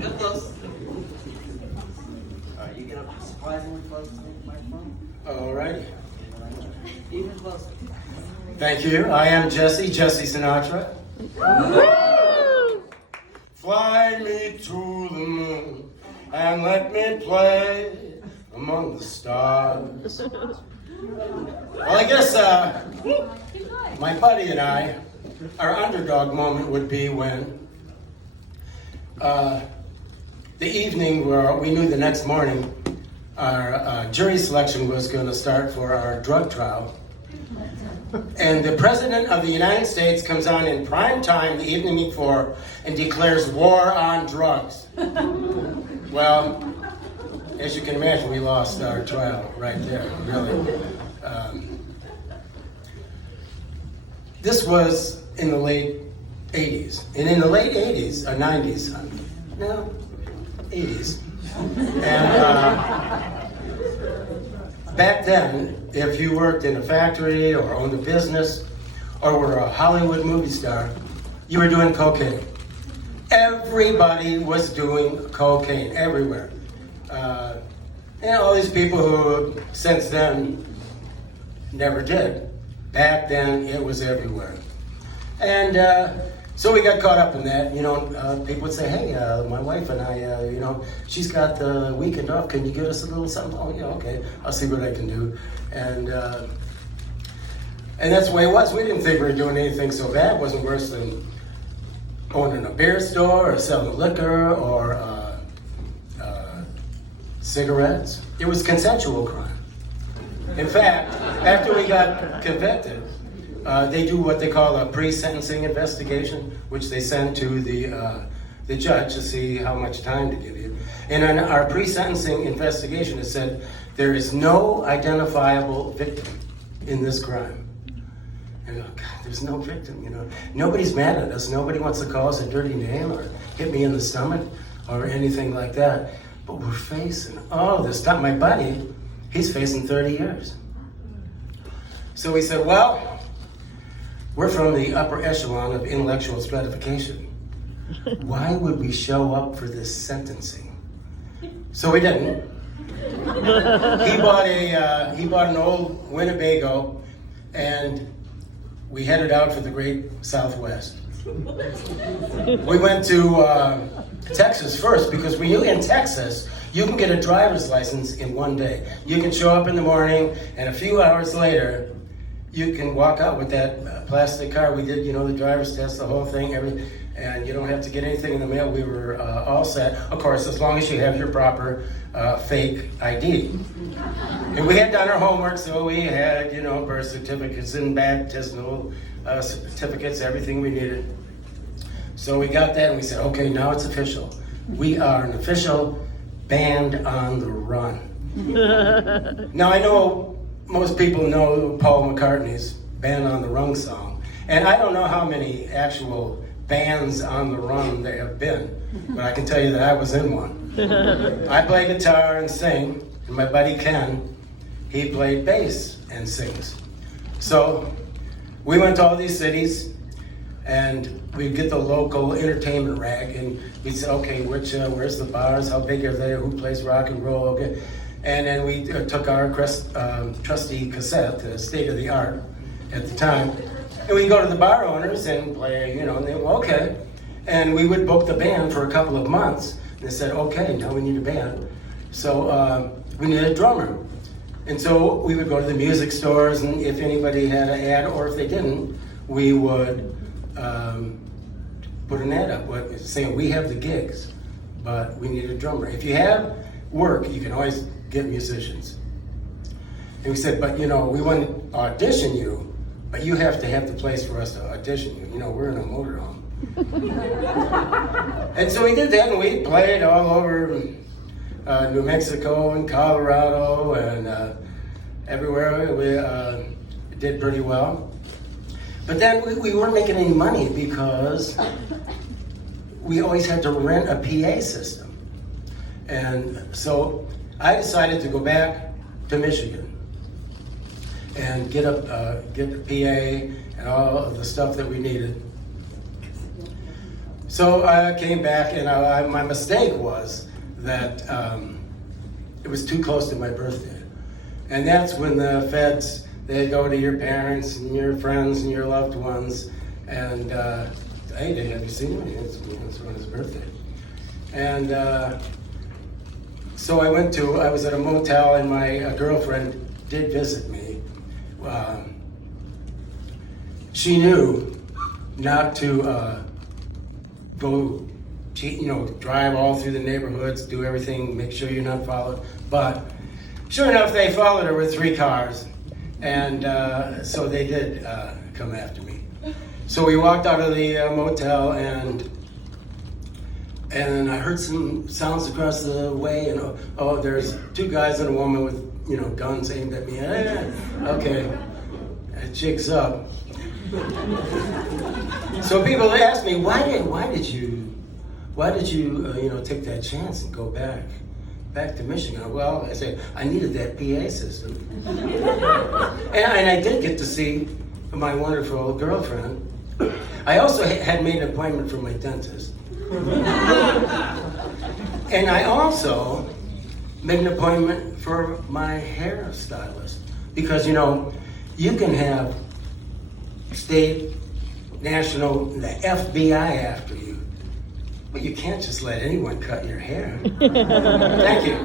You're close. You get up surprisingly close to the microphone. All righty. Even closer. Thank you. I am Jesse Sinatra. Fly me to the moon and let me play among the stars. Well, I guess my buddy and I, our underdog moment would be when the evening where we knew the next morning our jury selection was going to start for our drug trial. And the President of the United States comes on in prime time the evening before and declares war on drugs. Well, as you can imagine, we lost our trial right there, really. This was in the late 80s. And in the late 80s, or 90s, no, 80s. And back then, if you worked in a factory or owned a business or were a Hollywood movie star, you were doing cocaine. Everybody was doing cocaine everywhere. And all these people who since then never did. Back then, it was everywhere. And so we got caught up in that. People would say, hey, my wife and I, she's got the weekend off. Can you give us a little something? Oh, yeah, okay. I'll see what I can do. And that's the way it was. We didn't think we were doing anything so bad. It wasn't worse than owning a beer store or selling liquor or cigarettes. It was consensual crime. In fact, after we got convicted, they do what they call a pre-sentencing investigation, which they send to the judge to see how much time to give you. And in our pre-sentencing investigation, it said there is no identifiable victim in this crime. And God, there's no victim. Nobody's mad at us. Nobody wants to call us a dirty name or hit me in the stomach or anything like that. But we're facing all this stuff. My buddy, he's facing 30 years. So we said, well, we're from the upper echelon of intellectual stratification. Why would we show up for this sentencing? So we didn't. He bought an old Winnebago, and we headed out for the great Southwest. We went to Texas first because we knew in Texas you can get a driver's license in one day. You can show up in the morning, and a few hours later, you can walk out with that plastic car. We did, the driver's test, the whole thing, and you don't have to get anything in the mail. We were all set, of course, as long as you have your proper fake ID. And we had done our homework, so we had, birth certificates and baptismal certificates, everything we needed. So we got that, and we said, okay, now it's official. We are an official band on the run. Now, I know most people know Paul McCartney's Band on the Run song, and I don't know how many actual bands on the run there have been, but I can tell you that I was in one. I play guitar and sing, and my buddy Ken, he played bass and sings. So we went to all these cities, and we'd get the local entertainment rag, and we'd say, okay, where's the bars? How big are they? Who plays rock and roll? Okay. And then we took our trusty cassette, state of the art at the time, and we'd go to the bar owners and play, and they, well, okay. And we would book the band for a couple of months. And they said, okay, now we need a band. So we need a drummer. And so we would go to the music stores, and if anybody had an ad, or if they didn't, we would put an ad up saying, we have the gigs, but we need a drummer. If you have work, you can always get musicians. And we said, but we want to audition you, but you have to have the place for us to audition you. We're in a motorhome. And so we did that, and we played all over New Mexico and Colorado and everywhere. We did pretty well. But then we weren't making any money because we always had to rent a PA system. And so I decided to go back to Michigan and get a PA and all of the stuff that we needed. So I came back, and my mistake was that it was too close to my birthday. And that's when the feds, they go to your parents and your friends and your loved ones, and hey, have you seen him? It's on his birthday. And so I was at a motel, and my girlfriend did visit me. She knew not to go, drive all through the neighborhoods, do everything, make sure you're not followed. But sure enough, they followed her with 3 cars, and so they did come after me. So we walked out of the motel, and I heard some sounds across the way, and there's 2 guys and a woman with guns aimed at me. Okay, that jig's up. So people ask me, why did you take that chance and go back to Michigan? Well, I say I needed that PA system, and I did get to see my wonderful girlfriend. I also had made an appointment for my dentist, and I also made an appointment for my hairstylist, because you can have state, national, the FBI after you, but you can't just let anyone cut your hair. Thank you.